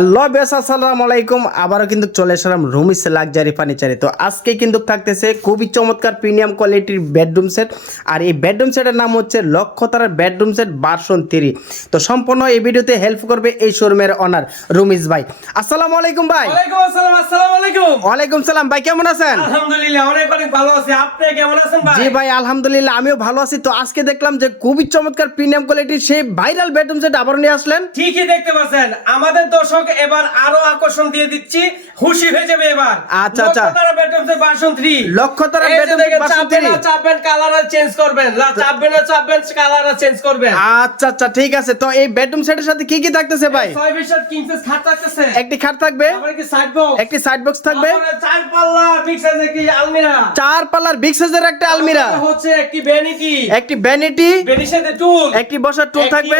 Hello আসসালামু আলাইকুম। আবারও কিন্তু চলে আসলাম রুমিস লাক্সারি ফার্নিচারে। তো আজকে কিন্তু থাকতেছে খুবই চমৎকার প্রিমিয়াম কোয়ালিটির বেডরুম সেট। আর এই বেডরুম সেটের নাম হচ্ছে লক্ষতারার বেডরুম সেট বারশন থ্রি। তো সম্পূর্ণ এই ভিডিওতে হেল্প করবে এই শোরুমের অনার রুমিস ভাই। আসসালামু আলাইকুম ভাই। ওয়ালাইকুম সালাম ভাই কেমন আছেন? আলহামদুলিল্লাহ অনেক অনেক ভালো আছি। আপনি কেমন আছেন ভাই? জি ভাই আলহামদুলিল্লাহ আমিও ভালো আছি। তো আজকে দেখলাম যে খুবই চমৎকার প্রিমিয়াম কোয়ালিটির সেই ভাইরাল বেডরুম সেট আবার নিয়ে আসলেন। ঠিকই দেখতে পাচ্ছেন। আমাদের দর্শক এবার আরও আকর্ষণ দিয়ে দিচ্ছি খুশি হয়ে যাবে এবার আচ্ছা, আচ্ছা। লক্ষতারা বেডরুমসের ভার্সন 3 লক্ষতারা এই যে bedroom দেখেন, version চাপবেন না 3 চাপবেন কালার আর চেঞ্জ করবেন। না চাপবেন না চাপবেন কালার আর চেঞ্জ করবেন। আচ্ছা আচ্ছা ঠিক আছে। তো এই বেডরুম সেটের সাথে কি কি থাকতেছে ভাই? খাট থাকতেছে। একটি খাট থাকবে? কি সাইড বক্স একটি সাইড বক্স থাকবে? চার পাল্লা বিগ সাইজ একটি আলমিরা। চার পাল্লার বিগ সাইজের একটা আলমিরা। হচ্ছে একটি ভ্যানিটি একটি ভ্যানিটি ভ্যানির টুল একটি বসার টুল থাকবে।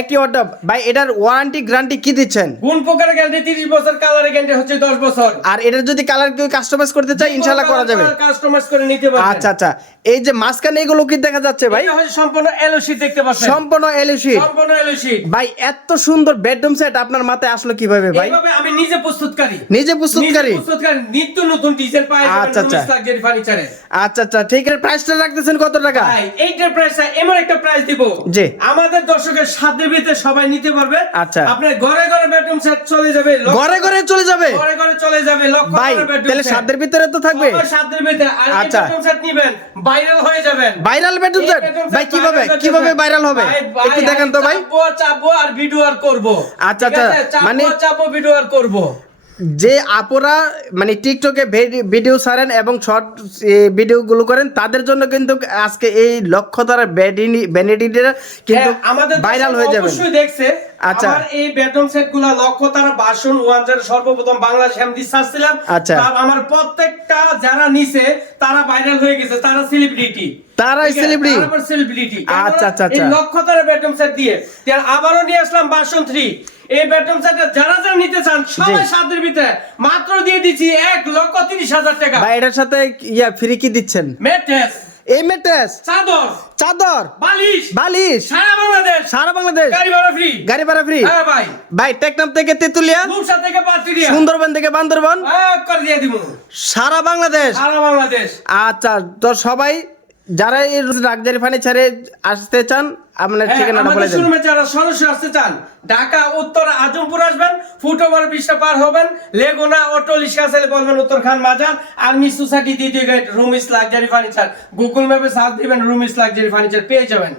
একটি ওয়ার্ডরোব ভাই এটার ওয়ারেন্টি গ্যারান্টি কি দিচ্ছেন? গুণ পোকার গ্যারান্টি 30 বছর কালার গ্যারান্টি হচ্ছে 10 বছর। আর এটার যদি কালার কেউ কাস্টমাইজ করতে চায় ইনশাআল্লাহ করা যাবে। কাস্টমাইজ করে নিতে পারবেন। আচ্ছা আচ্ছা। এই যে মাঝখানে এগুলো কি দেখা যাচ্ছে ভাই? সম্পূর্ণ এলওসি দেখতে পাচ্ছেন। সম্পূর্ণ এলইডি সম্পূর্ণ এলওসি ভাই এত সুন্দর বেডরুম সেট আপনার মাথায় আসলো কীভাবে ভাই? এইভাবে আমি নিজে প্রস্তুতকারী। নিজে প্রস্তুতকারী? প্রস্তুতকারী নিত্য নতুন ডিজাইন পাই আচ্ছা, আচ্ছা। লাক্সারি ফার্নিচারে আচ্ছা আচ্ছা। ঠিক আছে প্রাইসটা রাখতেছেন কত টাকা? ভাই এইটার প্রাইস এমন একটা প্রাইস দিব। জি। আমাদের দর্শকের সাধ্যের ভিতরে সবাই নিতে পারবে। আচ্ছা। আপনার ঘরে ঘরে বেডরুম সেট চলে যাবে ঘরে ঘরে চলে যাবে? ঘরে ঘরে চলে যাবে লক্ষ ভাই তাহলে set। সাধ্যের ভিতরে তো থাকবে। আচ্ছা। ভাইরাল হয়ে যাবেন। ভাইরাল বেডরুম সেট ভাই কীভাবে? কীভাবে ভাইরাল হবে? একটু দেখেন তো ভাই। চাপবো আর ভিডিও আর করব। আচ্ছা, আচ্ছা, মানে- চাপবো ভিডিও আর করব। যে আপুরা মানে টিকটকে ভিডিও ছাড়েন এবং শর্ট ভিডিওগুলো করেন তাদের জন্য কিন্তু আজকে এই লক্ষ্য দ্বারা বেনিডিটা কিন্তু হ্যাঁ, আমাদের ভাইরাল হয়ে যাবে অবশ্যই দেখছে আচ্ছা। এই বেডরুম সেটগুলা লক্ষ্য তারা বাসন ওয়ান সর্বপ্রথম বাংলাদেশ আমি আচ্ছা। আমার প্রত্যেকটা যারা নিছে তারা ভাইরাল হয়ে গেছে তারা সেলিব্রিটি তারাই? সেলিব্রিটি আচ্ছা, আচ্ছা, এই আচ্ছা। লক্ষ্য তারা বেডরুম সেট দিয়ে আবারও নিয়ে আসলাম বাসন থ্রি এই বেডরুম সেট যারা যারা নিতে চান সবাই সাধ্যের ভিতরে। মাত্র দিয়ে দিচ্ছি এক লক্ষ তিরিশ হাজার টাকা। ভাই এটার সাথে ইয়া ফ্রি কি দিচ্ছেন? মেট্রেস। এই মেট্রেস? চাদর। চাদর? বালিশ। বালিশ? সারা বাংলাদেশ। সারা বাংলাদেশ? গাড়ি ভাড়া ফ্রি গাড়ি ভাড়া ফ্রি হ্যাঁ ভাই। ভাই টেকনাম থেকে তেতুলিয়া? রূপসা থেকে পাত্রিয়া সুন্দরবন থেকে বান্দরবন? করে দিয়ে দিব। সারা বাংলাদেশ? সারা বাংলাদেশ। আচ্ছা তো সবাই যারা এই লাক্সারি ফার্নিচারে আসতে চান আপনার হ্যাঁ, ঠিকানাটা বলে দেন। শোরুমে যারা সরাসরি আসতে চান ঢাকা উত্তর আজমপুর আসবেন ফুটওভার বিশটা পার হবেন লেগোনা অটো রিক্সা আসলে বলবেন উত্তর খান আর আর্মি সোসাইটি দ্বিতীয় gate Rumi's luxury furniture. Google ম্যাপে সার্চ দিবেন রুমিস লাক্সারি ফার্নিচার পেয়ে যাবেন।